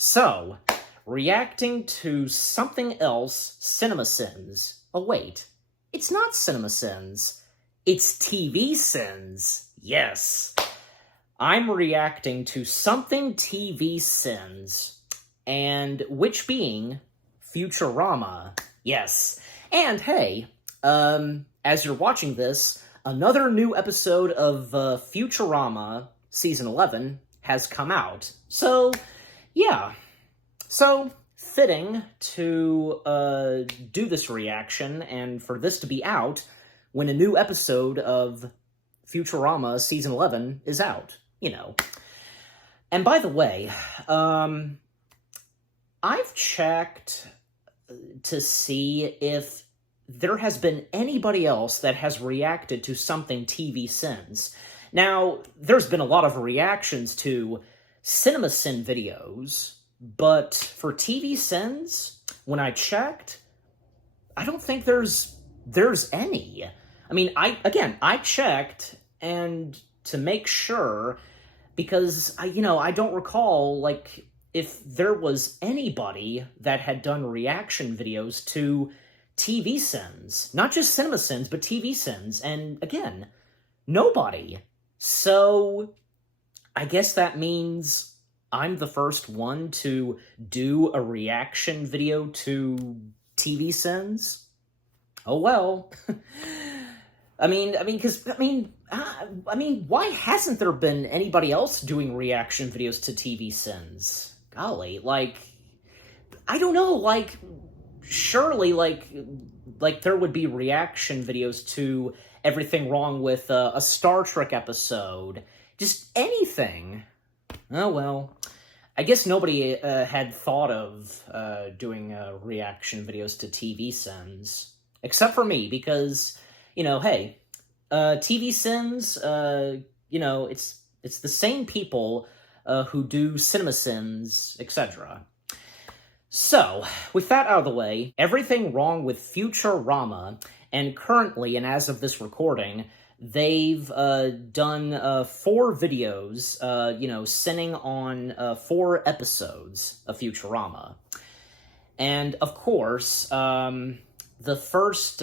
So, reacting to something else CinemaSins. Oh wait, it's not CinemaSins. It's TV Sins. Yes. I'm reacting to something TV Sins, and which being Futurama. Yes. And hey, as you're watching this, another new episode of Futurama Season 11 has come out. So, yeah. So, fitting to do this reaction and for this to be out when a new episode of Futurama Season 11 is out, you know. And by the way, I've checked to see if there has been anybody else that has reacted to something TV Sins. Now, there's been a lot of reactions to CinemaSin videos, but for TV Sins, when I checked, I don't think there's any. I mean, I checked, and to make sure, because I don't recall, like, if there was anybody that had done reaction videos to TV Sins. Not just CinemaSins, but TV Sins. And again, nobody. So, I guess that means I'm the first one to do a reaction video to TV Sins? Oh well. I mean, why hasn't there been anybody else doing reaction videos to TV Sins? Golly, like, I don't know, like, surely, like there would be reaction videos to everything wrong with a Star Trek episode. Just anything. Oh, well. I guess nobody had thought of doing reaction videos to TV Sins. Except for me, because, hey, TV Sins, it's the same people who do CinemaSins, etc. So, with that out of the way, everything wrong with Futurama, and currently, and as of this recording, they've done 4 videos, sinning on 4 episodes of Futurama. And, of course, the first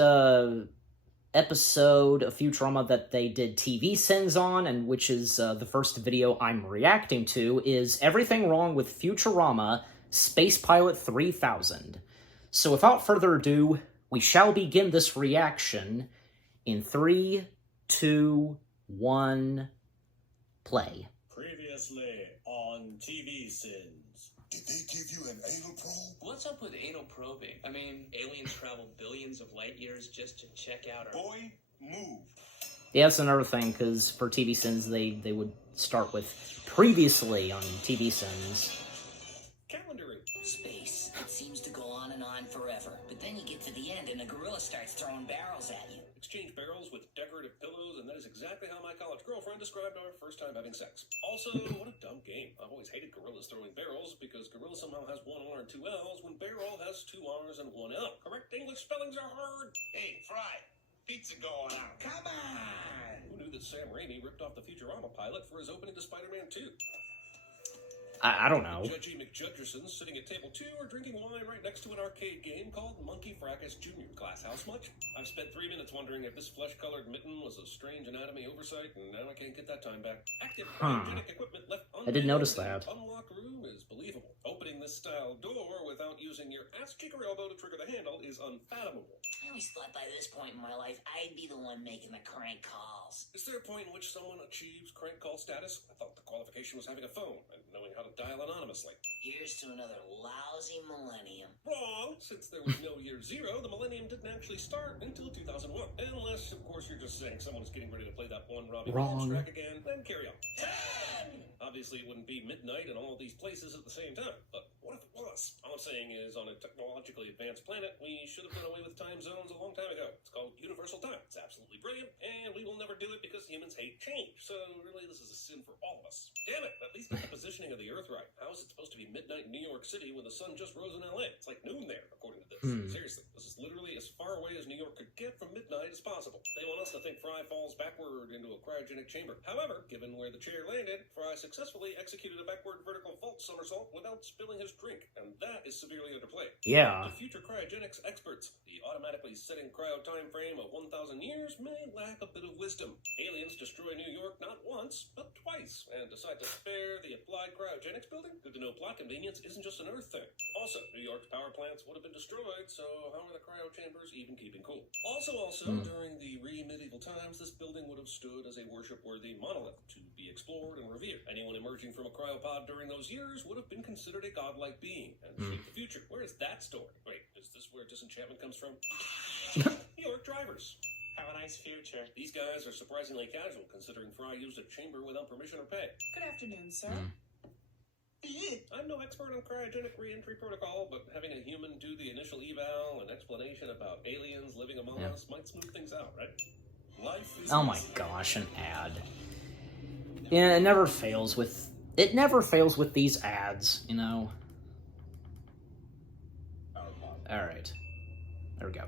episode of Futurama that they did TV Sins on, and which is the first video I'm reacting to, is Everything Wrong with Futurama Space Pilot 3000. So without further ado, we shall begin this reaction in 3, 2, 1, play. Previously on TV Sins. Did they give you an anal probe? What's up with anal probing? I mean, aliens travel billions of light years just to check out our... Boy, move. Yeah, that's another thing, because for TV Sins, they would start with previously on TV Sins. Calendaring. Space. It seems to go on and on forever. But then you get to the end and a gorilla starts throwing barrels at you. Exchange barrels with decorative pillows, and that is exactly how my college girlfriend described our first time having sex. Also, what a dumb game. I've always hated gorillas throwing barrels, because gorilla somehow has 1 R and 2 L's, when barrel has 2 R's and 1 L. Correct English spellings are hard. Hey, Fry, pizza going on. Come on. Who knew that Sam Raimi ripped off the Futurama pilot for his opening to Spider-Man 2? I don't know. Judgy McJudgerson's sitting at table 2 or drinking wine right next to an arcade game called Monkey Fracas Jr. Class house much? I've spent 3 minutes wondering if this flesh-colored mitten was a strange anatomy oversight, and now I can't get that time back. Active cryogenic equipment left I didn't notice that. Unlocked room is believable. Opening this style door without using your ass cheek or elbow to trigger the handle is unfathomable. I always thought by this point in my life, I'd be the one making the crank calls. Is there a point in which someone achieves crank call status? I thought the qualification was having a phone and knowing how to dial anonymously. Here's to another lousy millennium. Wrong! Since there was no year 0, the millennium didn't actually start until 2001. Unless, of course, you're just saying someone's getting ready to play that one Robbie Williams track again, then carry on. 10! Obviously, it wouldn't be midnight in all of these places at the same time, but what if it was? All I'm saying is, on a technologically advanced planet, we should have done away with time zones a long time ago. It's called universal time. It's absolutely brilliant, and we will never do it because humans hate change. So, really, this is a sin for all of us. Damn it! At least get the positioning of the Earth right. How is it supposed to be midnight in New York City when the sun just rose in LA? It's like noon there, according to this. Seriously, this is literally as far far away as New York could get from midnight as possible. They want us to think Fry falls backward into a cryogenic chamber. However, given where the chair landed, Fry successfully executed a backward vertical vault somersault without spilling his drink, and that is severely underplayed. Yeah. To future cryogenics experts, the automatically setting cryo time frame of 1,000 years may lack a bit of wisdom. Aliens destroy New York not once, but twice, and decide to spare the applied cryogenics building? Good to know plot convenience isn't just an Earth thing. Also, New York's power plants would have been destroyed, so how are the cryo chambers even keeping cool? Also, during the re-medieval times, this building would have stood as a worship-worthy monolith to be explored and revered. Anyone emerging from a cryopod during those years would have been considered a godlike being and shaped the future. Where is that story? Wait, is this where disenchantment comes from? New York drivers. Have a nice future. These guys are surprisingly casual, considering Fry used a chamber without permission or pay. Good afternoon, sir. I'm no expert on cryogenic re-entry protocol, but having a human do the initial eval and explanation about aliens living among us might smooth things out, right? Life is Oh my gosh, an ad. Yeah, it never fails with these ads, you know. Alright. There we go.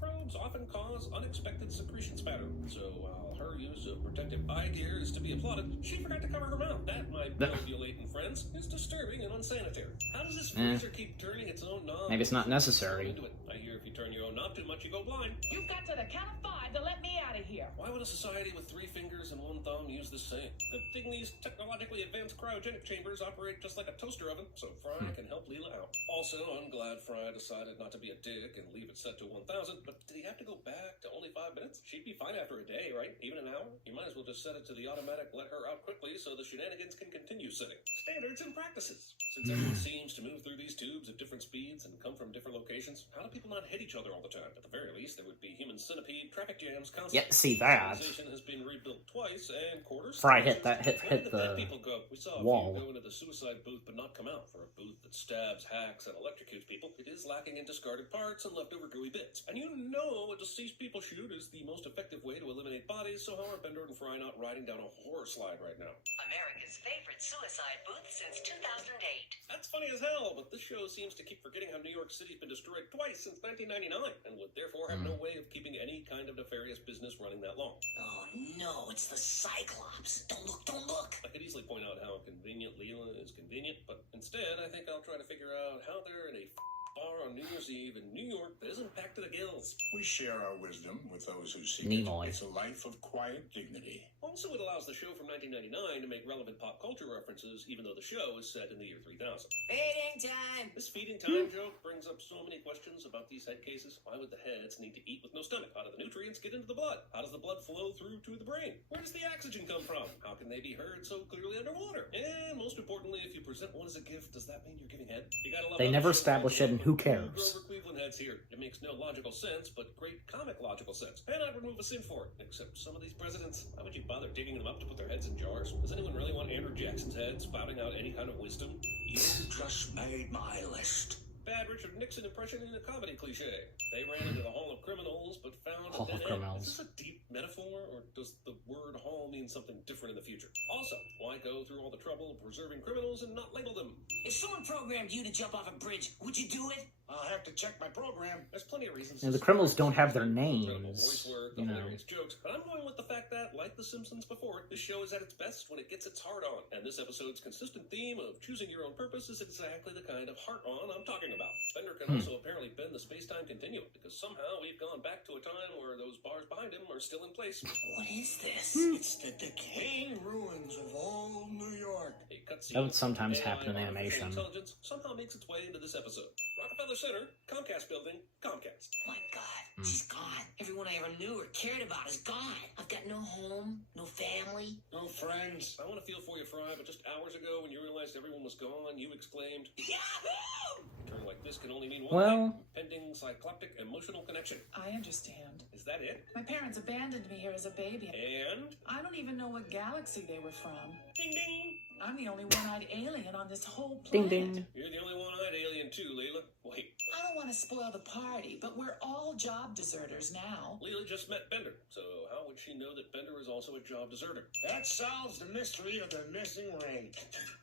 Probes often cause unexpected secretions pattern, so while her use of protective eye gear is to be applauded, she forgot to cover her mouth. That, my Latent friends, is disturbing and unsanitary. How does this freezer keep turning its own knob? Maybe it's not necessary. I hear if you turn your own knob too much, you go blind. You've got to the count of 5 to let me out of here. Why would a society with 3 fingers and 1 thumb use this saying? Good thing these technologically advanced cryogenic chambers operate just like a toaster oven, so Fry can help Leela out. Also, I'm glad Fry decided not to be a dick and leave it set to 1,000, but did he have to go back to only 5 minutes? She'd be fine after a day, right? Even an hour? You might as well just set it to the automatic let her out quickly so the shenanigans can continue sitting. Standards and practices. Since everyone seems to move through these tubes at different speeds and come from different locations, how do people not hit each other all the time? At the very least, there would be human centipede traffic jams constantly. Yeah, see that. Civilization has been rebuilt twice, and quarters. Fry hit the people go. We saw wall. a few go into the suicide booth but not come out. For a booth that stabs, hacks, and electrocutes people, it is lacking in discarded parts and leftover gooey bits. And you know a deceased people shoot is the most effective way to eliminate bodies, so how are Bender and Fry not riding down a horror slide right now? America's favorite suicide booth since 2008. That's funny as hell, but this show seems to keep forgetting how New York City's been destroyed twice since 1999, and would therefore have no way of keeping any kind of nefarious business running that long. Oh no, it's the Cyclops. Don't look, don't look. I could easily point out how convenient Leela is convenient, but instead I think I'll try to figure out how they're in a bar on New Year's Eve in New York that isn't packed to the gills. We share our wisdom with those who seek Nimoy. it. It's a life of quiet dignity. Also, it allows the show from 1999 to make relevant pop culture references, even though the show is set in the year 3000. Feeding time. This feeding time joke brings up so many questions about these head cases. Why would the heads need to eat with no stomach? How do the nutrients get into the blood? How does the blood flow through to the brain? Where does the oxygen come from? How can they be heard so clearly underwater? And most importantly, if you present one as a gift, does that mean you're giving head? You gotta love They how never the show establish it, and who cares? Grover Cleveland heads here. It makes no logical sense, but great comic logical sense. And I'd remove a sin for it. Except some of these presidents, why would you bother digging them up to put their heads in jars? Does anyone really want Andrew Jackson's head spouting out any kind of wisdom? You just made my list. Bad Richard Nixon impression in a comedy cliche. They ran into the Hall of Criminals, but found Hall a of dead end. Criminals. Is this a deep metaphor, or does the word hall mean something different in the future? Also, why go through all the trouble of preserving criminals and not label them? If someone programmed you to jump off a bridge, would you do it? I'll have to check my program. There's plenty of reasons. You know, the criminals don't have their Incredible names, voice work, you the know. hilarious jokes, but I'm going with the fact that, like The Simpsons before it, this show is at its best when it gets its heart on. And this episode's consistent theme of choosing your own purpose is exactly the kind of heart on I'm talking about. Bender can also apparently bend the space-time continuum, because somehow we've gone back to a time where those bars behind him are still in place. What is this? It's the decaying ruins of old New York. A cutscene That would sometimes AI happen in artificial animation. Intelligence somehow makes its way into this episode. Rockefeller Center, Comcast Building, Comcast. My God, she's gone. Everyone I ever knew or cared about is gone. I've got no home, no family. No friends. I want to feel for you, Fry, but just hours ago when you realized everyone was gone, you exclaimed, Yahoo! a term like this can only mean one Well- thing, pending cycloptic emotional connection. I understand. Is that it? My parents abandoned me here as a baby. And I don't even know what galaxy they were from. ding ding! I'm the only one-eyed alien on this whole Ding planet. ding. You're the only one-eyed alien too, Layla. Wait, I don't want to spoil the party, but we're all job deserters now. Leela just met Bender, so how would she know that Bender is also a job deserter? That solves the mystery of the missing ring.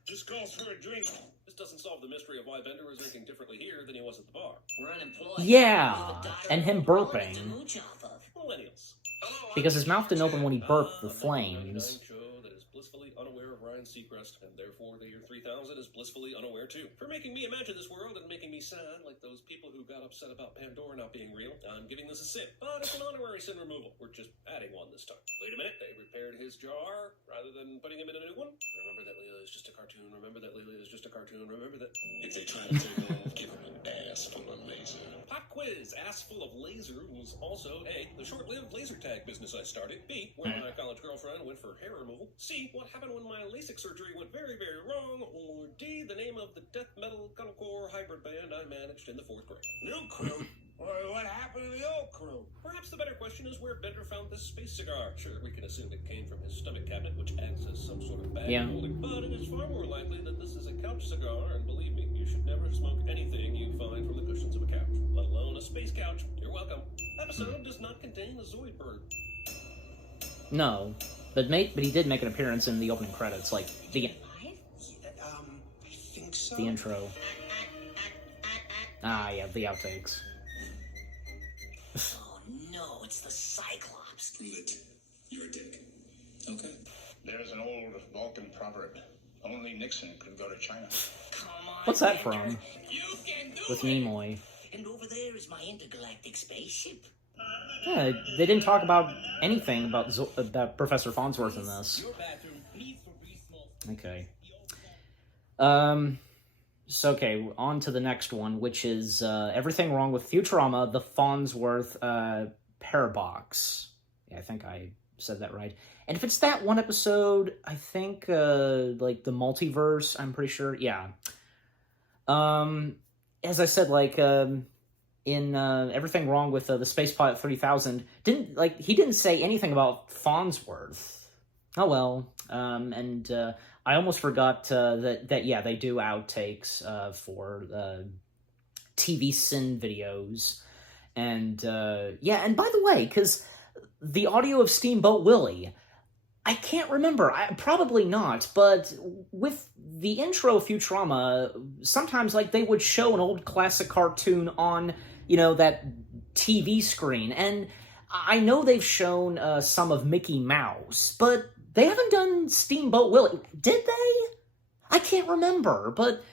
This calls for a drink. This doesn't solve the mystery of why Bender is drinking differently here than he was at the bar. We're unemployed. Yeah, We have a daughter and him and a woman burping. to mooch off of. Millennials. Hello, Because I'm his mouth didn't open when he burped the a flames. 1999 show that is blissfully unaware of Ryan Seacrest, and therefore the year 3000 is blissfully unaware too. For making me imagine this world and making me sad like those people who got upset about Pandora not being real, I'm giving this a sin. But it's an honorary sin removal. We're just adding one this time. Wait a minute, they repaired his jar rather than putting him in a new one? Remember that Leela is just a cartoon. Remember that Leela is just a cartoon. Remember that... If they try to take off, give them an ass full of laser. Pop quiz. Ass full of laser was also A, the short-lived laser tag business I started. B, where my college girlfriend went for hair removal. C, what happened when my LASIK surgery went very, very wrong. Or D, the name of the death metal metalcore hybrid band I managed in the 4th grade. New crew? Or what happened to the old crew? Perhaps the better question is where Bender found this space cigar. Sure, we can assume it came from his stomach cabinet, which acts as some sort of bag holding, but it is far more likely that this is a couch cigar, and believe me, you should never smoke anything you find from the cushions of a couch, let alone a space couch. You're welcome. Episode does not contain the Zoidberg. No, but he did make an appearance in the opening credits, like the I think so. the intro. Ah, yeah, the outtakes. Oh no, it's the Cyclops. Prove it. You're a dick. Okay. There's an old Vulcan proverb. Only Nixon could go to China. Come on, What's that Bender. from? You can do With it. Nimoy. And over there is my intergalactic spaceship. Yeah, they didn't talk about anything about Professor Farnsworth in this. Your bathroom, please, for brief small. Okay. So, okay, on to the next one, which is Everything Wrong with Futurama, the Farnsworth Parabox. Yeah, I think I said that right. And if it's that one episode, I think, like, the multiverse, I'm pretty sure. Yeah. As I said, like, in Everything Wrong with the Space Pilot 3000, he didn't say anything about Farnsworth. Oh, well. And I almost forgot that yeah, they do outtakes for TV Sin videos. And, yeah, and by the way, because the audio of Steamboat Willie, I can't remember, probably not, but with the intro of Futurama, sometimes, like, they would show an old classic cartoon on, you know, that TV screen, and I know they've shown some of Mickey Mouse, but they haven't done Steamboat Willie. Did they? I can't remember, but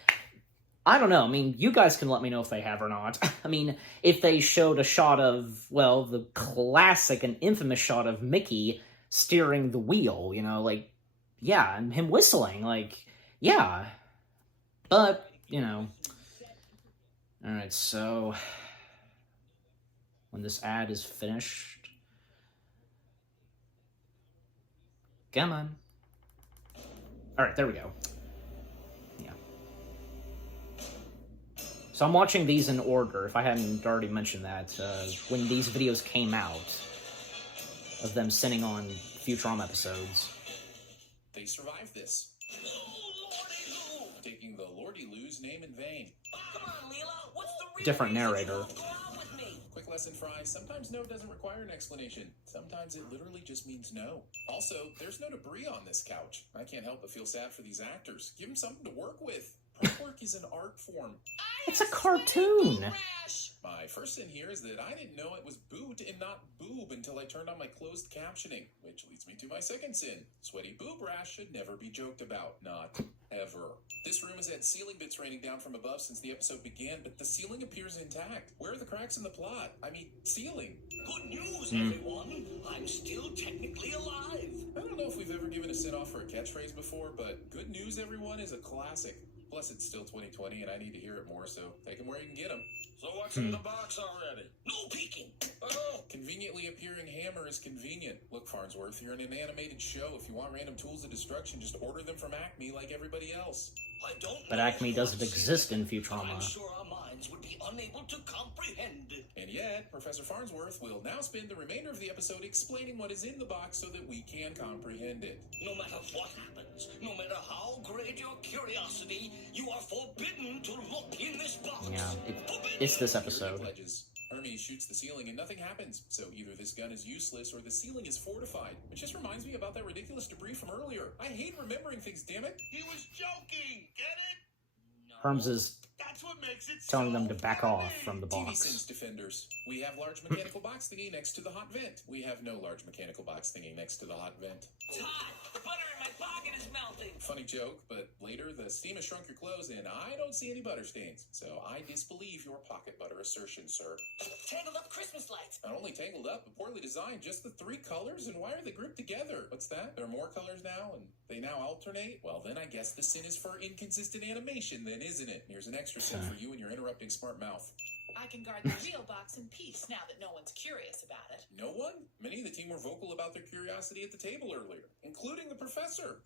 I don't know. I mean, you guys can let me know if they have or not. I mean, if they showed a shot of, well, the classic and infamous shot of Mickey steering the wheel, you know, like, yeah, and him whistling, like, yeah. But, you know. Alright, so when this ad is finished, come on. Alright, there we go. Yeah. So I'm watching these in order, if I hadn't already mentioned that, when these videos came out, of them sitting on Futurama episodes. They survived this. Taking the Lordy Lou's name in vain. Come on, Leela. What's the real Different reason narrator. you won't go out with me? Quick lesson, Fry. Sometimes no doesn't require an explanation. Sometimes it literally just means no. Also, there's no debris on this couch. I can't help but feel sad for these actors. Give them something to work with. Prep work is an art form. It's a cartoon! My first sin here is that I didn't know it was boot and not boob until I turned on my closed captioning, which leads me to my second sin. Sweaty boob rash should never be joked about. Not ever. This room has had ceiling bits raining down from above since the episode began, but the ceiling appears intact. Where are the cracks in the plot? I mean, ceiling. Good news, everyone. I'm still technically alive. I don't know if we've ever given a sin off for a catchphrase before, but good news, everyone, is a classic. Plus, it's still 2020, and I need to hear it more, so take them where you can get them. So what's in the box already? No peeking. Oh, Conveniently appearing hammer is convenient. Look, Farnsworth, you're in an animated show. If you want random tools of destruction, just order them from Acme like everybody else. I don't But know Acme doesn't what's exist in it, but Futurama. I'm sure our minds would be unable to comprehend it. And yet, Professor Farnsworth will now spend the remainder of the episode explaining what is in the box so that we can comprehend it. No matter what happens, no matter how great your curiosity, you are forbidden to look in this box. Yeah, It's this Here it episode. pledges. Hermes shoots the ceiling and nothing happens, so either this gun is useless or the ceiling is fortified. It just reminds me about that ridiculous debris from earlier. I hate remembering things, damn it. He was joking, get it? Hermes is That's what makes it telling so them to back funny. off from the TV box. Sins Defenders. We have large mechanical box thingy next to the hot vent. We have no large mechanical box thingy next to the hot vent. It's hot. The butter in my pocket is melting. Funny joke, but later the steam has shrunk your clothes and I don't see any butter stains. So I disbelieve your pocket butter assertion, sir. Tangled up Christmas lights. Not only tangled up, but poorly designed. Just the 3 colors, and why are they grouped together? What's that? There are more colors now, and they now alternate? Well, then I guess the sin is for inconsistent animation then, isn't it? Here's an extra sin for you and your interrupting smart mouth. I can guard the real box in peace now that no one's curious about it. No one? Many of the team were vocal about their curiosity at the table earlier, including the professor.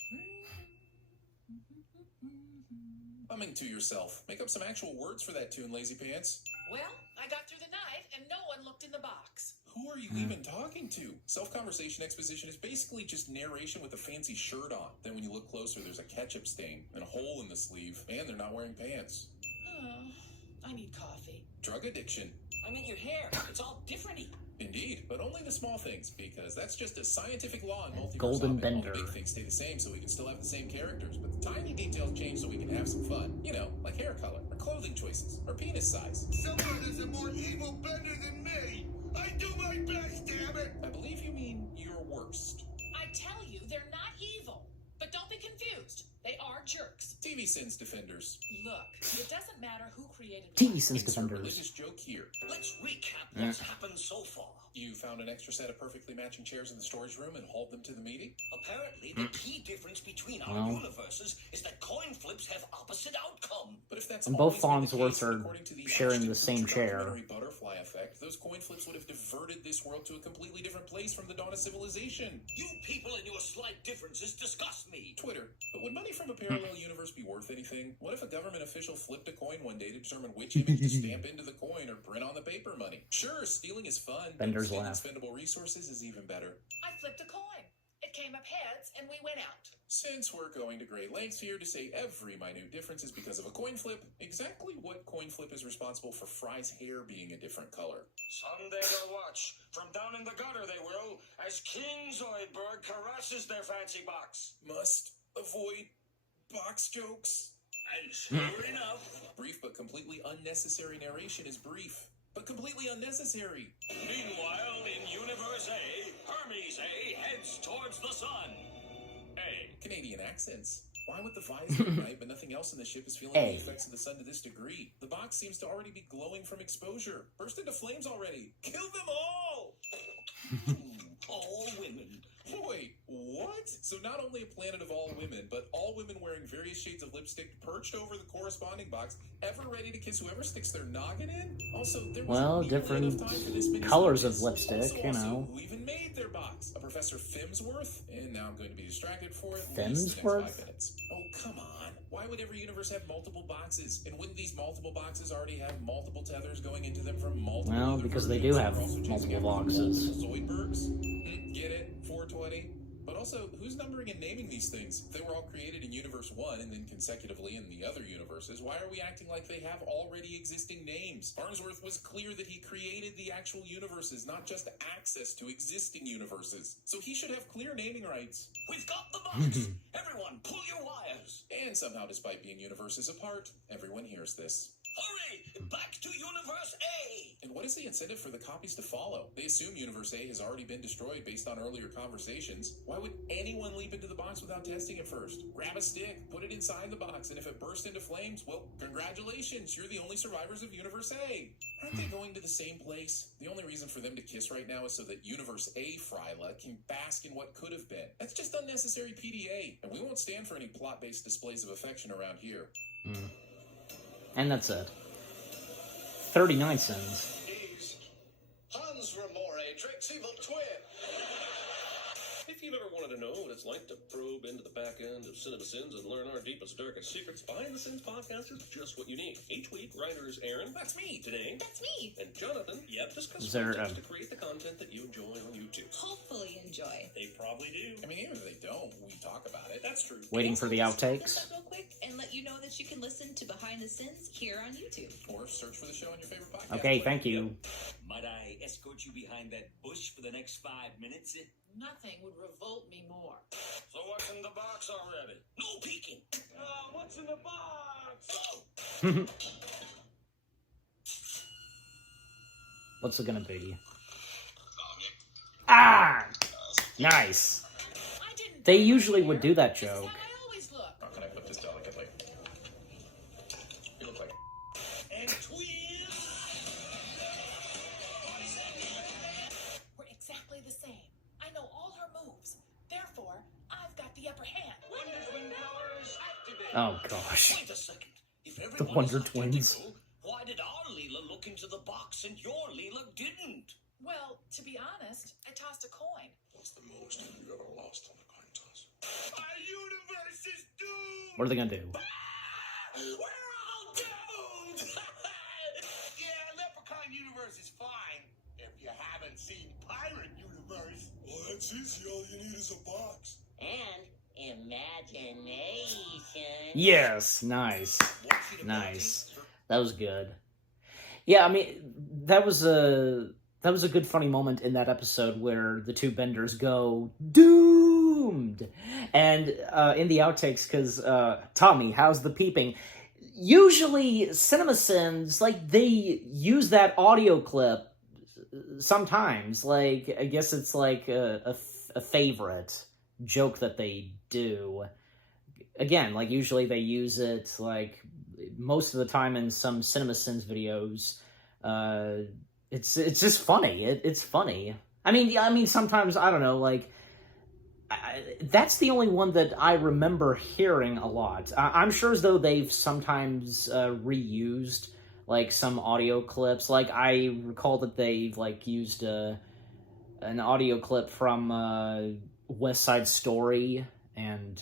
Humming to yourself. Make up some actual words for that tune, Lazy Pants. Well, I got through the night and no one looked in the box. Who are you even talking to? Self-conversation exposition is basically just narration with a fancy shirt on. Then when you look closer, there's a ketchup stain and a hole in the sleeve, and they're not wearing pants. Oh, I need coffee. Drug addiction. I mean, your hair. It's all different-y. Indeed, but only the small things, because that's just a scientific law in multiverse. Golden hopping. All Bender. the big things stay the same, so we can still have the same characters, but the tiny details change so we can have some fun. You know, like hair color, or clothing choices, or penis size. Someone is a more evil bender than me. I do my best, damn it. I believe you mean your worst. I tell you, they're not evil. But don't be confused. They are jerks. TV Sins Defenders. Look, it doesn't matter who created TV what. Sins Insert Defenders. religious joke here. Let's recap what's happened so far. You found an extra set of perfectly matching chairs in the storage room and hauled them to the meeting? Apparently, the key difference between our Well. universes is that coin flips have opposite outcome. But if that's And both always been the Farnsworths case, are according to the sharing Ashton the same Kutcher chair. documentary Butterfly Effect, those coin flips would have diverted this world to a completely different place from the dawn of civilization. You people and your slight differences disgust me. Twitter. But would money from a parallel universe be worth anything? What if a government official flipped a coin one day to determine which image to stamp into the coin or print on the paper money? Sure, stealing is fun, Bender's but stealing laugh. spendable resources is even better. I flipped a coin. It came up heads and we went out. Since we're going to great lengths here to say every minute difference is because of a coin flip, exactly what coin flip is responsible for Fry's hair being a different color? Someday they'll watch. From down in the gutter they will, as King Zoidberg caresses their fancy box. Must avoid box jokes. And sure enough, Brief but completely unnecessary narration is brief, but completely unnecessary. Meanwhile, in Universe A, Hermes A heads towards the sun. A. Canadian accents. Why would the visor ignite, but nothing else in the ship is feeling A. the effects of the sun to this degree? The box seems to already be glowing from exposure. Burst into flames already. Kill them all! all women. Wait, what? So not only a planet of all women, but all women wearing various shades of lipstick perched over the corresponding box, ever ready to kiss whoever sticks their noggin in? Also, there was Well, different colors of lipstick, you know. Who even made their box? A Professor Fimsworth? And now I'm going to be distracted for at least the next Fimsworth? 5 minutes. Oh, come on. Why would every universe have multiple boxes? And wouldn't these multiple boxes already have multiple tethers going into them from multiple Well, other because they versions do that have are also chasing multiple after boxes. multiple Zoidbergs? Get it? 420? But also, who's numbering and naming these things? If they were all created in Universe 1 and then consecutively in the other universes, why are we acting like they have already existing names? Farnsworth was clear that he created the actual universes, not just access to existing universes. So he should have clear naming rights. We've got the box. Everyone, pull your wires. And somehow, despite being universes apart, everyone hears this. Hurry! Back to Universe A! And what is the incentive for the copies to follow? They assume Universe A has already been destroyed based on earlier conversations. Why would anyone leap into the box without testing it first? Grab a stick, put it inside the box, and if it bursts into flames, well, congratulations, you're the only survivors of Universe A. Aren't they going to the same place? The only reason for them to kiss right now is so that Universe A Fryla can bask in what could have been. That's just unnecessary PDA, and we won't stand for any plot-based displays of affection around here. And that's it. 39 sins. He's Hans Remore, Drake's evil twin. If you've ever wanted to know what it's like to probe into the back end of Cinema Sins and learn our deepest, darkest secrets, Behind the Sins podcast is just what you need. Each week, writers Aaron, that's me, today, That's me. and Jonathan, discuss Is there, tips to create the content that you enjoy on YouTube. Hopefully enjoy. They probably do. I mean, even if they don't, we talk about it. That's true. Waiting for the outtakes. Real quick and let you know that you can listen to Behind the Sins here on YouTube. Or search for the show on your favorite podcast. Okay, thank you. Might I escort you behind that bush for the next 5 minutes? Nothing would revolt me more. So what's in the box already? No peeking. What's in the box? Oh. What's it gonna be? Ah! Nice. I didn't. They usually would do that This is joke. how I always look. How can I put this delicately? You look like And twins. We're exactly the same. I know all her moves. Therefore, I've got the upper hand. Wonder Twin powers activate. Oh gosh. Wait a second. If The everyone Wonder is Twins. identical, why did our Leela look into the box and your Leela didn't? Well, to be honest, I tossed a coin. What's the most you ever lost on a coin toss? Our universe is doomed. What are they gonna do? We're all doomed. Yeah, Leprechaun universe is fine if you haven't seen Pirate universe. Well, that's easy. All you need is a box. And imagination. Yes, nice. Nice. That was good. Yeah, I mean, that was a good funny moment in that episode where the two benders go doomed, and in the outtakes, because Tommy, how's the peeping? Usually, CinemaSins, like, they use that audio clip sometimes. Like, I guess it's like a favorite joke that they do. Again, like, usually they use it, like, most of the time in some CinemaSins videos. It's just funny. It's funny. I mean, sometimes, I don't know, like, that's the only one that I remember hearing a lot. I'm sure as though they've sometimes reused, like, some audio clips. Like, I recall that they've, like, used an audio clip from West Side Story, and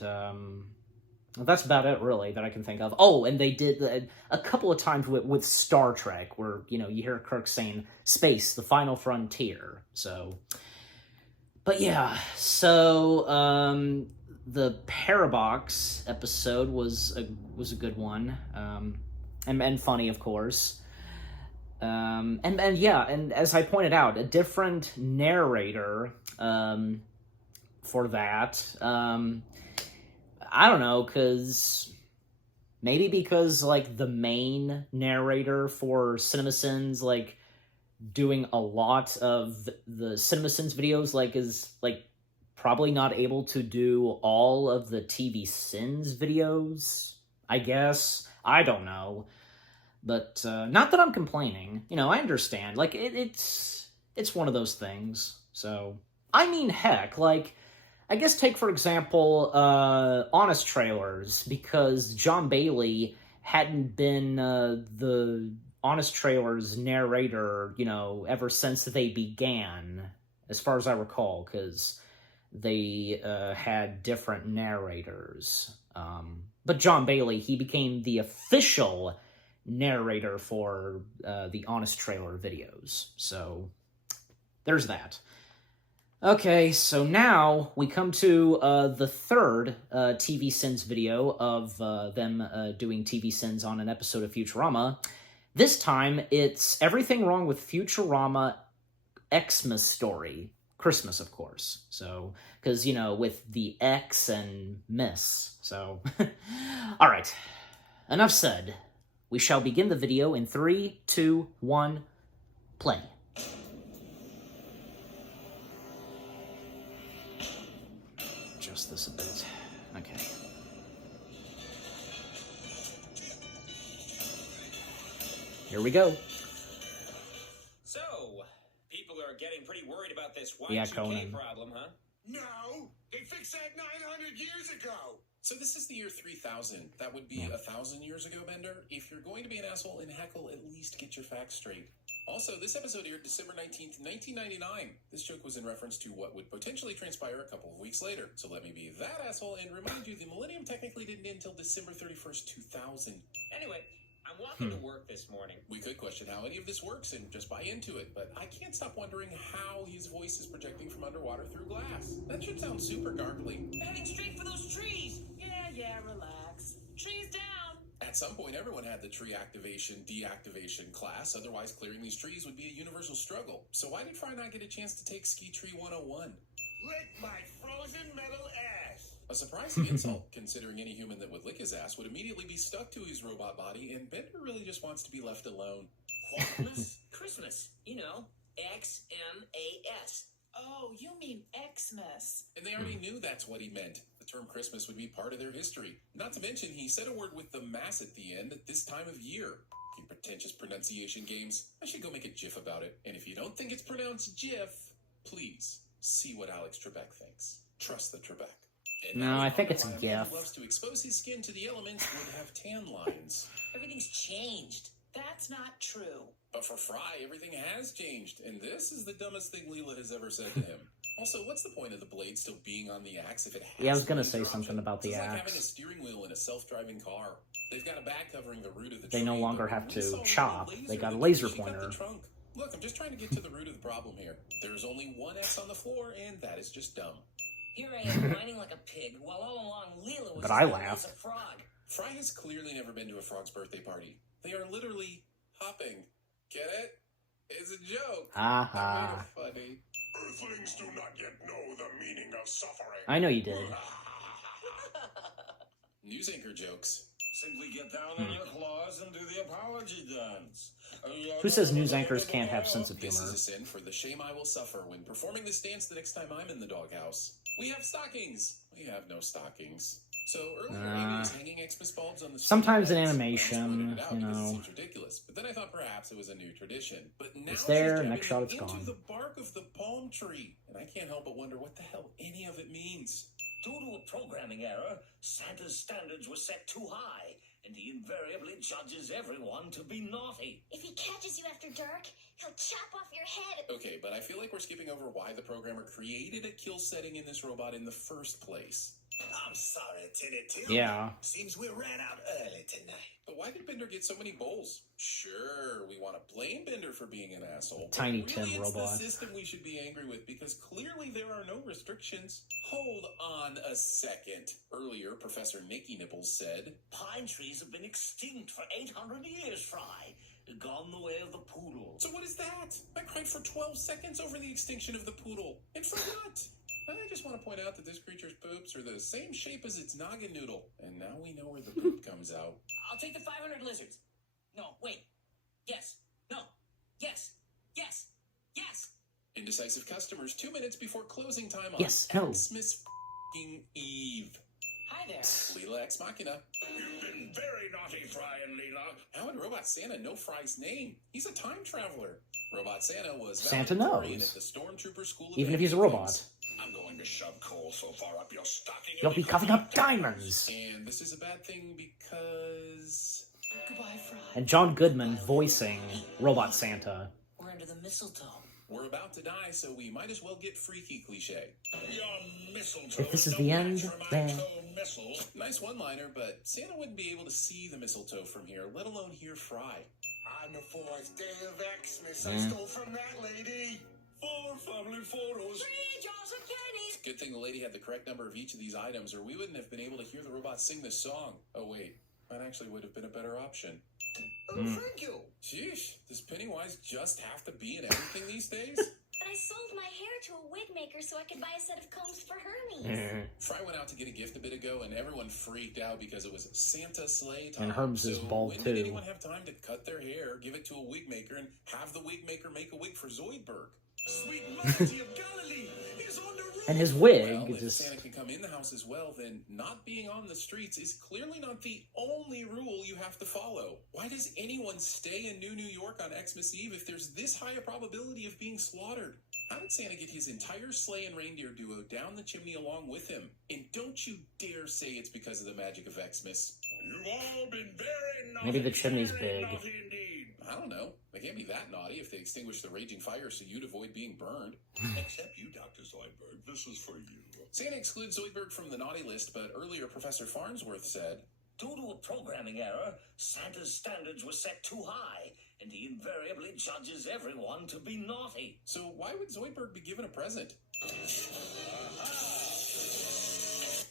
that's about it, really, that I can think of. Oh, and they did a couple of times with Star Trek, where, you know, you hear Kirk saying, "Space, the final frontier." So, but yeah, so the Parabox episode was a good one, and funny, of course. And yeah, and as I pointed out, a different narrator for that. I don't know, because, like, the main narrator for CinemaSins, like, doing a lot of the CinemaSins videos, like, is, like, probably not able to do all of the TV Sins videos, I guess. I don't know. But, not that I'm complaining. You know, I understand. Like, it's one of those things. So, I mean, heck, like, I guess take, for example, Honest Trailers, because John Bailey hadn't been the Honest Trailers narrator, you know, ever since they began, as far as I recall, because they had different narrators. But John Bailey, he became the official narrator for the Honest Trailer videos. So, there's that. Okay, so now we come to the third TV Sins video of them doing TV Sins on an episode of Futurama. This time, it's Everything Wrong with Futurama Xmas Story. Christmas, of course. So, because, you know, with the X and Miss. So, all right. Enough said. We shall begin the video in 3, 2, 1, play. Adjust this a bit. Okay. Here we go. So, people are getting pretty worried about this Yeah, Y2K Conan. problem, huh? No, they fixed that 900 years ago. So this is the year 3000. That would be 1,000 years ago, Bender. If you're going to be an asshole and heckle, at least get your facts straight. Also, this episode aired December 19th, 1999. This joke was in reference to what would potentially transpire a couple of weeks later. So let me be that asshole and remind you the millennium technically didn't end until December 31st, 2000. Anyway, I'm walking to work this morning. We could question how any of this works and just buy into it, but I can't stop wondering how his voice is projecting from underwater through glass. That should sound super gargly. Heading straight for those trees. Yeah, relax. Trees down. At some point, everyone had the tree activation, deactivation class. Otherwise, clearing these trees would be a universal struggle. So why did Fry not get a chance to take Ski Tree 101? Lick my frozen metal ass. A surprising insult, considering any human that would lick his ass would immediately be stuck to his robot body, and Bender really just wants to be left alone. Quackmas? Christmas. You know, X-M-A-S. Oh, you mean Xmas. And they already knew that's what he meant. The term Christmas would be part of their history. Not to mention, he said a word with the mass at the end at this time of year. You pretentious pronunciation games. I should go make a GIF about it. And if you don't think it's pronounced GIF, please see what Alex Trebek thinks. Trust the Trebek. And No, now I we think know it's why a man GIF. who loves to expose his skin to the elements would have tan lines. Everything's changed. That's not true. But for Fry, everything has changed, and this is the dumbest thing Leela has ever said to him. Also, what's the point of the blade still being on the axe if it has Yeah, I was gonna to be say your something option? about the It's like axe. having a steering wheel in a self-driving car. They've got a bag covering the root of the They tree. no longer but have when to we saw chop. the They got a that laser shake up pointer. the trunk. Look, I'm just trying to get to the root of the problem here. There's only one X on the floor, and that is just dumb. Here I am whining like a pig, while all along Leela was But as I dumb as laughed. a frog. Fry has clearly never been to a frog's birthday party. They are literally hopping. Get it? It's a joke. I made it funny. Earthlings do not yet know the meaning of suffering. I know you did. News anchor jokes. Simply get down on your claws and do the apology dance. Who says news anchors can't have sense of This humor? is a sin for the shame I will suffer when performing this dance the next time I'm in the doghouse. We have stockings. We have no stockings. So earlier, Amy was hanging Xmas bulbs on the Sometimes in street lights. animation, I just pointed it out you because know. it seems ridiculous. But then I thought perhaps it was a new tradition. But now It's there, she's next jamming shot it's into gone. the bark of the palm tree, and I can't help but wonder what the hell any of it means. Due to a programming error, Santa's standards were set too high, and he invariably judges everyone to be naughty. If he catches you after dark, he'll chop off your head. Okay, but I feel like we're skipping over why the programmer created a kill setting in this robot in the first place. I'm sorry, Tinny Tim. Yeah. Seems we ran out early tonight. But why did Bender get so many bowls? Sure, we want to blame Bender for being an asshole. Tiny but Tim really, it's robot. the system we should be angry with because clearly there are no restrictions. Hold on a second. Earlier, Professor Nicky Nipples said, Pine trees have been extinct for 800 years, Fry. Gone the way of the poodle. So what is that? I cried for 12 seconds over the extinction of the poodle. And for what? I just want to point out that this creature's poops are the same shape as its noggin noodle. And now we know where the poop comes out. I'll take the 500 lizards. No, wait. Yes. No. Yes. Yes. Yes. Indecisive customers 2 minutes before closing time on Yes, no. Xmas f***ing Eve. Hi there. Leela Ex Machina. You've been very naughty, Fry and Leela. How would Robot Santa know Fry's name? He's a time traveler. Robot Santa was Santa valedictorian knows. at the Stormtrooper School of Even if he's a robot. Ambulance. I'm going to shove coal so far up your stocking. You'll be coughing up diamonds. And this is a bad thing because... Goodbye, Fry. And John Goodman voicing Robot Santa. We're under the mistletoe. we're about to die, so we might as well get freaky cliche. Your mistletoe If this is no the match end, for my then... cone missiles. Nice one-liner, but Santa wouldn't be able to see the mistletoe from here, let alone hear Fry. On the fourth day of Xmas, I stole from that lady 4 family photos. 3 jars of candies. Good thing the lady had the correct number of each of these items, or we wouldn't have been able to hear the robot sing this song. Oh wait, that actually would have been a better option. Oh, thank you. Sheesh, does Pennywise just have to be in everything these days? But I sold my hair to a wig maker so I could buy a set of combs for Hermes. Fry went out to get a gift a bit ago, and everyone freaked out because it was Santa sleigh time. And Hermes is bald, when too. did anyone have time to cut their hair, give it to a wig maker, and have the wig maker make a wig for Zoidberg? Sweet Mountie of Galilee is on the roof. And his wig Well, is if just... Santa can come in the house as well, then not being on the streets is clearly not the only rule you have to follow. Why does anyone stay in New York on Xmas Eve if there's this high a probability of being slaughtered? How did Santa get his entire sleigh and reindeer duo down the chimney along with him? And don't you dare say it's because of the magic of Xmas. You've all been very naughty. Maybe the chimney's very big. naughty indeed. I don't know. They can't be that naughty if they extinguish the raging fire so you'd avoid being burned. Except you, Dr. Zoidberg. This is for you. Santa excludes Zoidberg from the naughty list, but earlier Professor Farnsworth said, Due to a programming error, Santa's standards were set too high, and he invariably judges everyone to be naughty. so why would Zoidberg be given a present?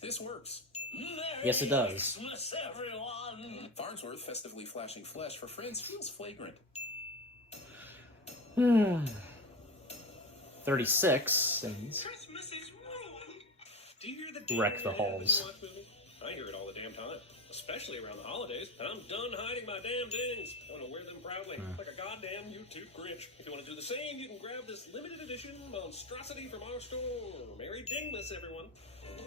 This works. Merry Yes, it does. Christmas, everyone! Farnsworth festively flashing flesh for friends feels flagrant. 36 and Christmas is ruined. Do you hear the Wreck the ding when you halls. watch movies? I hear it all the damn time, especially around the holidays, and I'm done hiding my damn dings. I want to wear them proudly, like a goddamn YouTube Grinch. If you want to do the same, you can grab this limited edition monstrosity from our store. Merry Dingmas, everyone.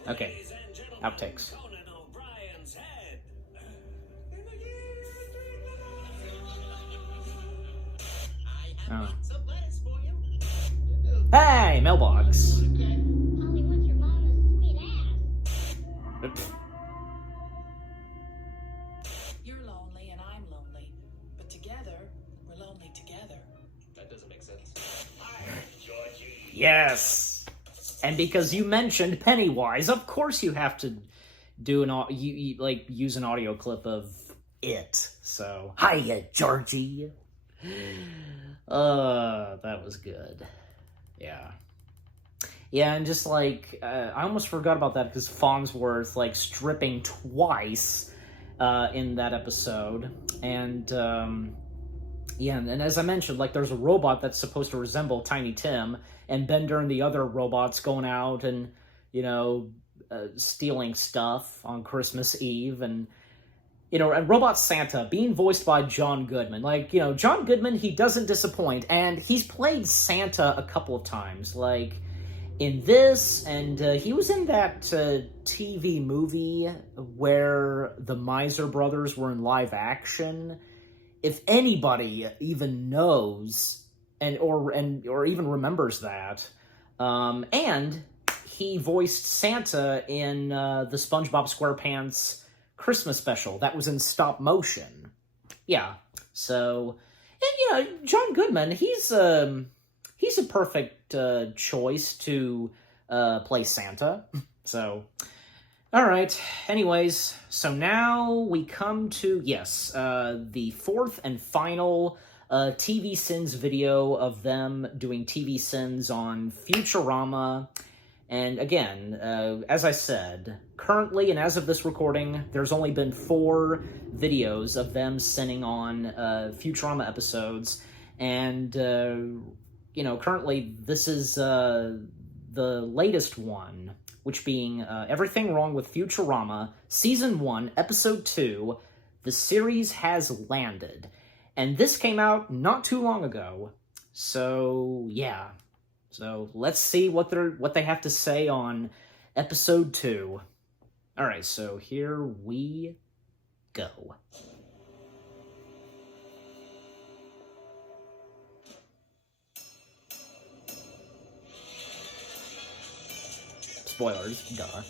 Okay, Ladies and gentlemen, outtakes. Conan O'Brien's head. I have Oh. lots of letters for you. Hey, mailbox. Holly wants your mama's sweet ass. You're lonely and I'm lonely, but together, we're lonely together. That doesn't make sense. Georgie. Yes. And because you mentioned Pennywise, of course you have to do like use an audio clip of it. So, hiya, Georgie. That was good. Yeah. Yeah, and just like I almost forgot about that because Farnsworth like stripping twice in that episode, and yeah, and as I mentioned, like there's a robot that's supposed to resemble Tiny Tim, and Bender and the other robots going out and stealing stuff on Christmas Eve, and and Robot Santa being voiced by John Goodman. Like, John Goodman, he doesn't disappoint, and he's played Santa a couple of times, like in this, and he was in that TV movie where the Miser Brothers were in live action. If anybody even knows or even remembers that, and he voiced Santa in the SpongeBob SquarePants Christmas special that was in stop motion. Yeah, so and John Goodman, he's a perfect choice to play Santa. So. All right, anyways, so now we come to, the fourth and final TV Sins video of them doing TV Sins on Futurama. And again, as I said, currently and as of this recording, there's only been 4 videos of them sinning on Futurama episodes. And, currently this is the latest one, which being Everything Wrong with Futurama, Season 1, Episode 2, The Series Has Landed. And this came out not too long ago. So, yeah. So, let's see what they have to say on Episode 2. Alright, so here we go. Spoilers, duh.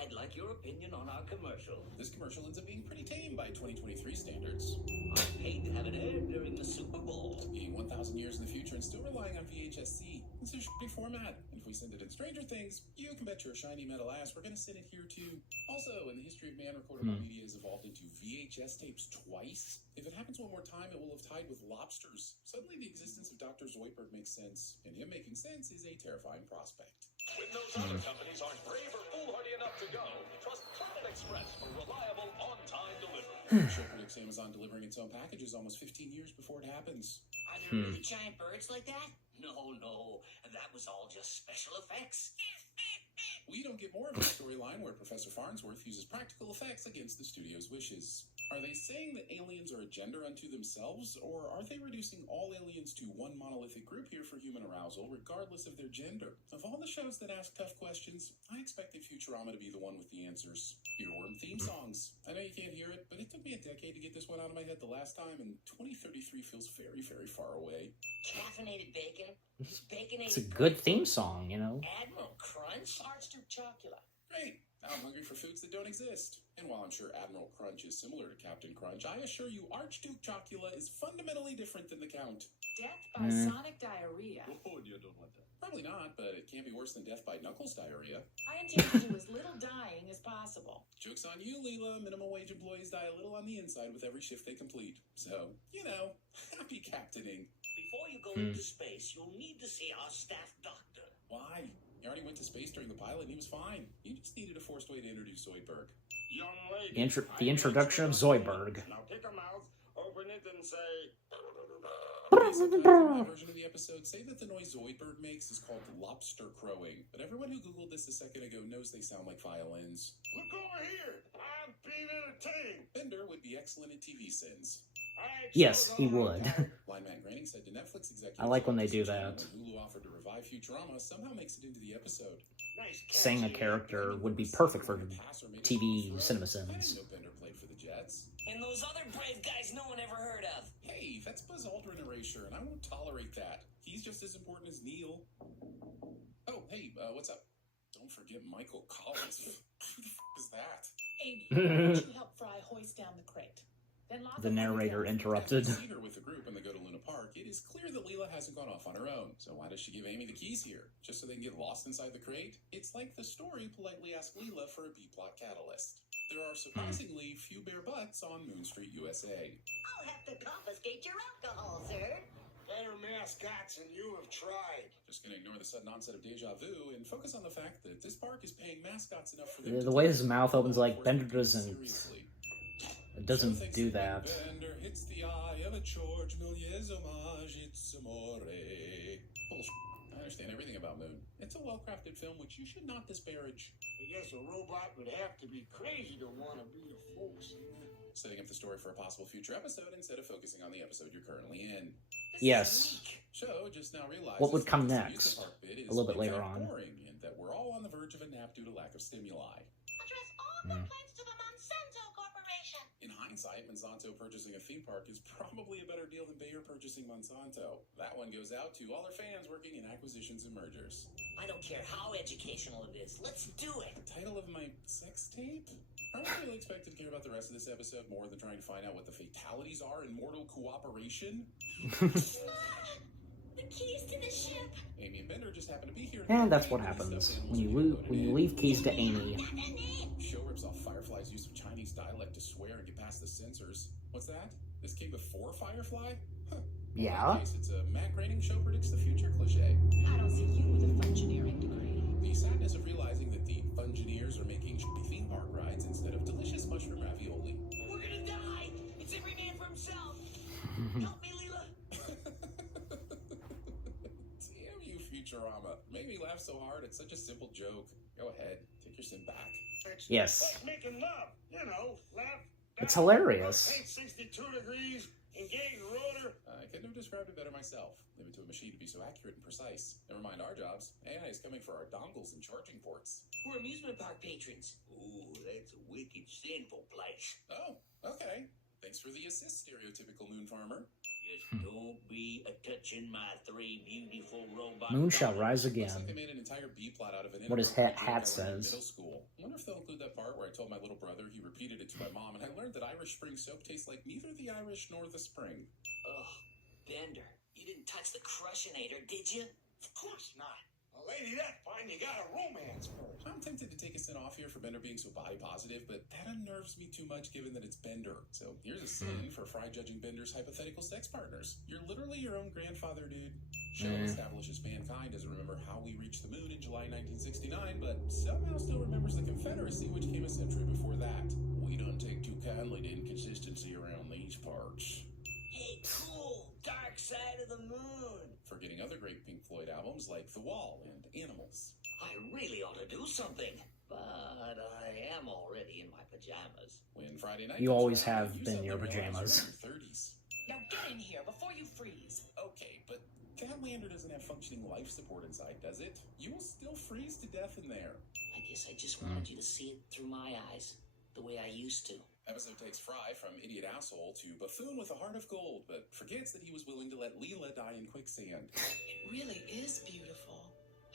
I'd like your opinion on our commercial. This commercial ends up being pretty tame by 2023 standards. I paid to have it aired during the Super Bowl. Being 1,000 years in the future and still relying on VHS-C. It's a shitty format. And if we send it in Stranger Things, you can bet your shiny metal ass we're gonna send it here too. Also, in the history of man, recordable media has evolved into VHS tapes twice. If it happens one more time, it will have tied with lobsters. Suddenly the existence of Dr. Zoidberg makes sense, and him making sense is a terrifying prospect. When those other companies aren't brave or foolhardy enough to go, trust Planet Express for reliable, on-time delivery. The show predicts Amazon delivering its own packages almost 15 years before it happens. Are there really giant birds like that? No, that was all just special effects. We don't get more of a storyline where Professor Farnsworth uses practical effects against the studio's wishes. Are they saying that aliens are a gender unto themselves, or are they reducing all aliens to one monolithic group here for human arousal, regardless of their gender? Of all the shows that ask tough questions, I expected Futurama to be the one with the answers. Earworm theme songs. I know you can't hear it, but it took me a decade to get this one out of my head the last time, and 2033 feels very, very far away. Caffeinated bacon? Baconated It's a good theme song, Admiral Crunch? Arched through chocolate. Great. I'm hungry for foods that don't exist. And while I'm sure Admiral Crunch is similar to Captain Crunch, I assure you Archduke Chocula is fundamentally different than the Count. Death by sonic diarrhea. Oh, you don't want that. Probably not, but it can't be worse than death by Knuckles diarrhea. I intend to do as little dying as possible. Joke's on you, Leela. Minimum wage employees die a little on the inside with every shift they complete. So, happy captaining. Before you go into space, you'll need to see our staff doctor. Why? He already went to space during the pilot and he was fine. He just needed a forced way to introduce Zoidberg. Young lady. The introduction of Zoidberg. Now pick a mouth, open it, and say. Sometimes in my version of the episode say that the noise Zoidberg makes is called lobster crowing, but everyone who googled this a second ago knows they sound like violins. Look over here. I'm being entertained. Bender would be excellent at TV sins. Yes, he would. Blind Matt Groening said to Netflix executives, I like when they do that. When Hulu offered to revive Futurama, somehow makes it into the episode. Saying a character would be perfect for TV cinema I didn't sins. know Bender played for the Jets. And those other brave guys no one ever heard of. Hey, that's Buzz Aldrin erasure, and I won't tolerate that. He's just as important as Neil. Oh, hey, what's up? Don't forget Michael Collins. Who the f*** is that? Amy, why don't you help Fry hoist down the crate? Then lock The up narrator everything. interrupted. After we see her with the group when they go to Luna Park, it is clear that Leela hasn't gone off on her own. So why does she give Amy the keys here? Just so they can get lost inside the crate? It's like the story politely asked Leela for a B-plot catalyst. There are surprisingly few bare butts on Moon Street, USA. I'll have to confiscate your alcohol, sir. Better mascots than you have tried. Just gonna ignore the sudden onset of deja vu and focus on the fact that this park is paying mascots enough for them The to way take his mouth opens, like, law Bender enforcement doesn't... seriously. It doesn't So do thanks that. to Bender hits the eye of a George Méliès homage, it's amore. Bullshit. I understand everything about Moon. It's a well-crafted film which you should not disparage. I guess a robot would have to be crazy to want to be the folks. Setting up the story for a possible future episode instead of focusing on the episode you're currently in. Yes. Show just now realizes What would come that next? this amusement park bit is A little bit in later fact on. boring, and that we're all on the verge of a nap due to lack of stimuli. Address all complaints to the Monsanto Corporation. In hindsight, Monsanto purchasing a theme park is probably a better deal than Bayer purchasing Monsanto. That one goes out to all their fans working in acquisitions and mergers. I don't care how educational it is. Let's do it. The title of my sex tape? I was really expected to care about the rest of this episode more than trying to find out what the fatalities are in mortal cooperation. The keys to the ship. Amy and Bender just happen to be here. And that's what happens when you leave keys to Amy. Show rips off Firefly's use of Chinese dialect to swear and get past the censors. What's that? This came before Firefly? Huh. Yeah. Well, in case it's a Matt Groening show predicts the future cliche. I don't see you with a fungineering degree. The sadness of realizing that the Fungineers are making shitty theme park rides instead of delicious mushroom ravioli. We're gonna die. It's every man for himself. Help me, Leela. Damn you, Futurama. Made me laugh so hard. It's such a simple joke. Go ahead, take your sin back. Yes. Like making love, laugh. It's hilarious. Rotate 62 degrees, engage rotor. I couldn't have described it better myself. Leave it to a machine to be so accurate and precise. Never mind our jobs. AI is coming for our dongles and charging ports. We're amusement park patrons. Ooh, that's a wicked sinful place. Oh, okay. Thanks for the assist, stereotypical moon farmer. Just don't be touching my 3 beautiful robots. Moon shall rise again. Looks like they made an entire B plot out of an What his inappropriate hat joke I learned in says. middle school. I wonder if they'll include that part where I told my little brother he repeated it to my mom, and I learned that Irish Spring soap tastes like neither the Irish nor the spring. Ugh, Bender, you didn't touch the Crushinator, did you? Of course not. A lady that fine, you got a romance first. I'm tempted to take a sin off here for Bender being so body positive, but that unnerves me too much given that it's Bender. So here's a sin for Fry judging Bender's hypothetical sex partners. You're literally your own grandfather, dude. Show establishes mankind doesn't remember how we reached the moon in July 1969, but somehow still remembers the Confederacy, which came a century before that. We don't take too kindly to inconsistency around these parts. Hey, cool, Dark Side of the Moon. Forgetting other great Pink Floyd albums like The Wall and Animals. I really ought to do something, but I am already in my pajamas. When Friday night You comes always around, have you been in your suddenly realize pajamas. you're in your 30s. Now get in here before you freeze. Okay, but that lander doesn't have functioning life support inside, does it? You will still freeze to death in there. I guess I just wanted you to see it through my eyes, the way I used to. Episode takes Fry from idiot asshole to buffoon with a heart of gold, but forgets that he was willing to let Leela die in quicksand. It really is beautiful.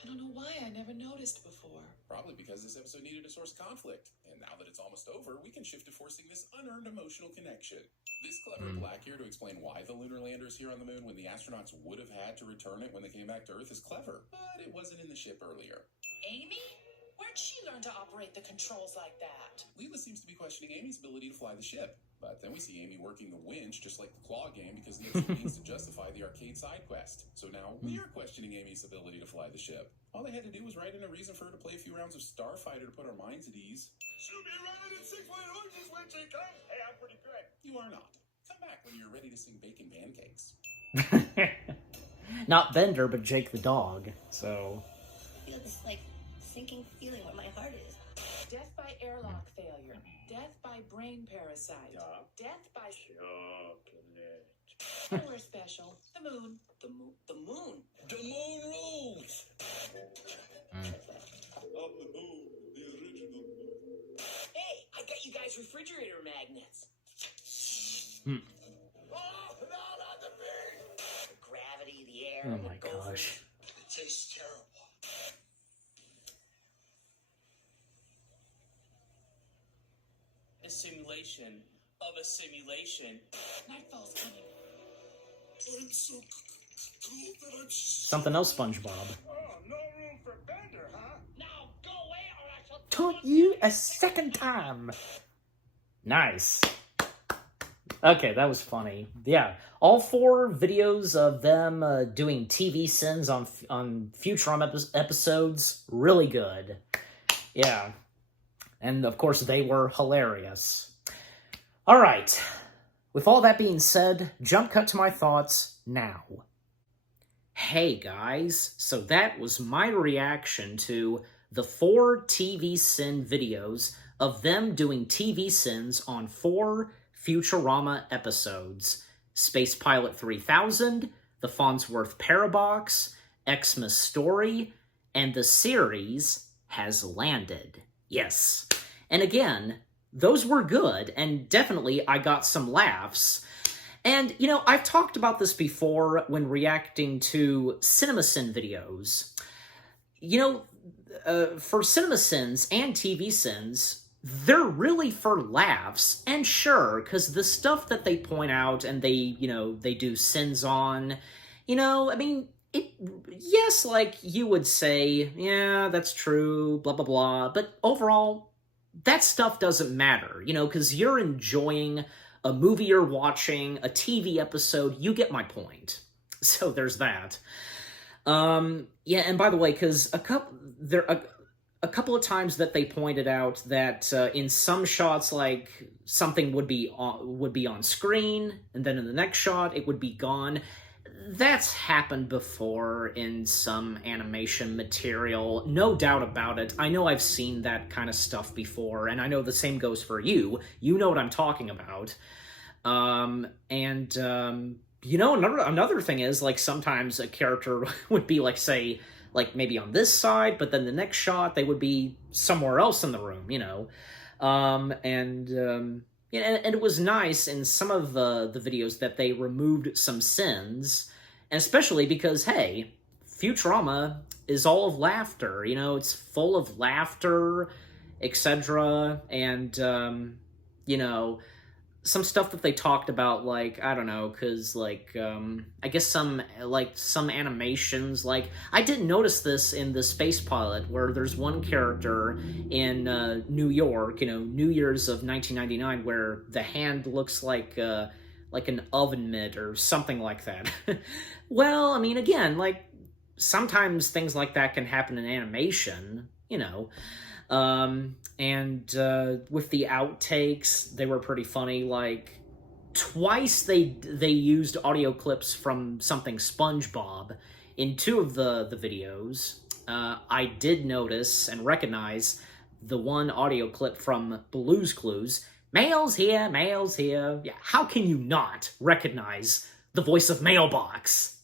I don't know why I never noticed before. Probably because this episode needed a source of conflict. And now that it's almost over, we can shift to forcing this unearned emotional connection. This clever black here to explain why the lunar lander is here on the moon when the astronauts would have had to return it when they came back to Earth is clever, but it wasn't in the ship earlier. Amy? Where'd she learn to operate the controls like that? Leela seems to be questioning Amy's ability to fly the ship. But then we see Amy working the winch, just like the Claw game, because the extra means to justify the arcade side quest. So now we're questioning Amy's ability to fly the ship. All they had to do was write in a reason for her to play a few rounds of Starfighter to put our minds at ease. Shoot me running at 6 foot horses when she comes. Hey, I'm pretty good. You are not. Come back when you're ready to sing Bacon Pancakes. Not Bender, but Jake the dog, so... I feel this, like, sinking feeling where my heart is. Death by airlock failure. Death by brain parasite. Death by... Nowhere special. The moon. The moon. The moon. The moon rules. Hey, I got you guys refrigerator magnets. Oh, no, not the beef. The gravity, the air. Oh and my the gophers. gosh. It tastes terrible. A simulation of a simulation. Nightfall's coming. I'm so cold that I'm... Something else, SpongeBob. Oh, no room for Bender, huh? Now go away or I shall... Taunt you a second time. Nice. Okay, that was funny. Yeah, all 4 videos of them doing TV sins on Futurama episodes, really good. Yeah. And, of course, they were hilarious. All right. With all that being said, jump cut to my thoughts now. Hey, guys. So that was my reaction to the 4 TV sin videos of them doing TV sins on 4 Futurama episodes. Space Pilot 3000, The Farnsworth Parabox, Xmas Story, and the series has landed. Yes. And again, those were good, and definitely I got some laughs. And, you know, I've talked about this before when reacting to CinemaSin videos. You know, for CinemaSins and TV sins, they're really for laughs, and sure, because the stuff that they point out and they, you know, they do sins on, you know, I mean, yes, like, you would say, yeah, that's true, blah, blah, blah, but overall, that stuff doesn't matter, you know, because you're enjoying a movie you're watching, a TV episode, you get my point. So there's that. Yeah, and by the way, because a couple of times that they pointed out that in some shots, like, something would be on screen, and then in the next shot, it would be gone. That's happened before in some animation material, no doubt about it. I know I've seen that kind of stuff before, and I know the same goes for you. You know what I'm talking about. You know, another thing is, like, sometimes a character would be, like, say, like, maybe on this side, but then the next shot, they would be somewhere else in the room, you know. Yeah, and it was nice in some of the videos that they removed some sins, and especially because, hey, Futurama is all of laughter, you know, it's full of laughter, etc., and, you know, some stuff that they talked about, like, I don't know, because, like, I guess some animations, like, I didn't notice this in the Space Pilot, where there's one character in New York, you know, New Year's of 1999, where the hand looks like an oven mitt or something like that. Well, I mean, again, like, sometimes things like that can happen in animation, you know. With the outtakes, they were pretty funny. Like, twice they used audio clips from something SpongeBob in 2 of the videos. I did notice and recognize the one audio clip from Blue's Clues. Mail's here, mail's here. Yeah, how can you not recognize the voice of Mailbox?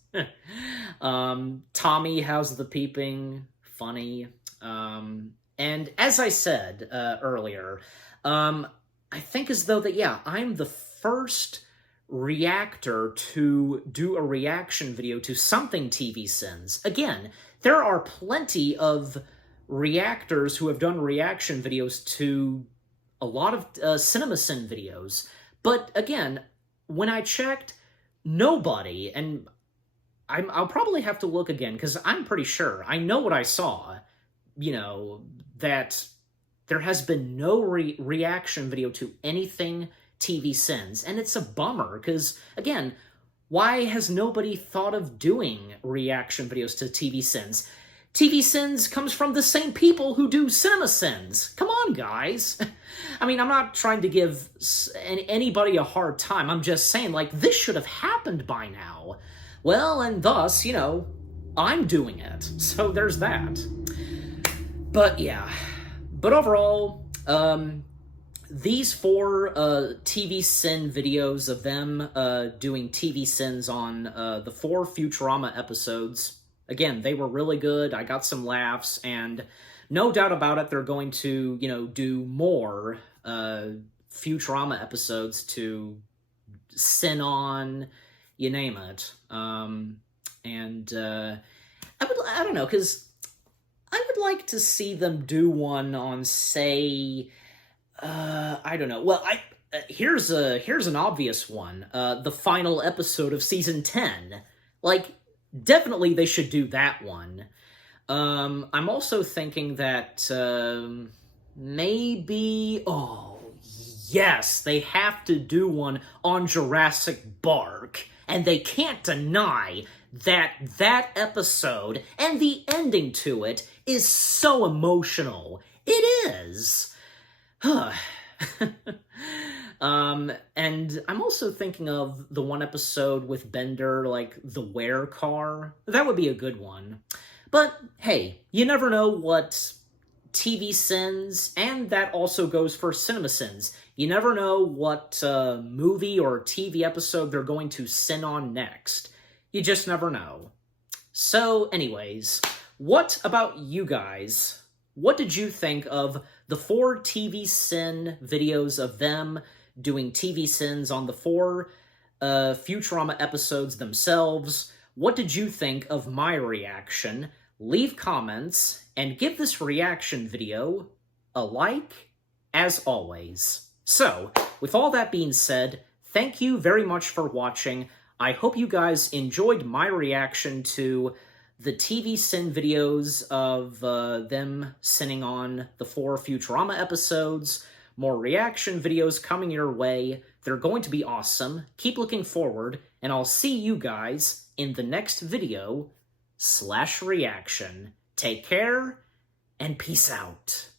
Tommy, how's the peeping? Funny. And as I said earlier, I think as though that, yeah, I'm the first reactor to do a reaction video to something TV sins. Again, there are plenty of reactors who have done reaction videos to a lot of CinemaSin videos. But again, when I checked, nobody, and I'll probably have to look again, because I'm pretty sure, I know what I saw, you know, that there has been no reaction video to anything TV Sins, and it's a bummer, because, again, why has nobody thought of doing reaction videos to TV Sins? TV Sins comes from the same people who do CinemaSins. Come on, guys. I mean, I'm not trying to give anybody a hard time. I'm just saying, like, this should have happened by now. Well, and thus, you know, I'm doing it. So there's that. But, yeah. But overall, these 4 TV Sin videos of them doing TV Sins on the 4 Futurama episodes, again, they were really good. I got some laughs, and no doubt about it, they're going to, you know, do more Futurama episodes to sin on, you name it. I don't know, because I would like to see them do one on, say, I don't know. Well, here's an obvious one. The final episode of season 10. Like, definitely they should do that one. I'm also thinking that maybe, oh yes, they have to do one on Jurassic Bark, and they can't deny that that episode and the ending to it is so emotional. It is. And I'm also thinking of the one episode with Bender, like, the Where car. That would be a good one. But, hey, you never know what TV Sins, and that also goes for CinemaSins. You never know what movie or TV episode they're going to sin on next. You just never know. So, anyways, what about you guys? What did you think of the 4 TV Sin videos of them doing TV Sins on the 4 Futurama episodes themselves? What did you think of my reaction? Leave comments, and give this reaction video a like, as always. So, with all that being said, thank you very much for watching. I hope you guys enjoyed my reaction to the TV Sin videos of them sinning on the 4 Futurama episodes. More reaction videos coming your way. They're going to be awesome. Keep looking forward, and I'll see you guys in the next video /reaction. Take care, and peace out.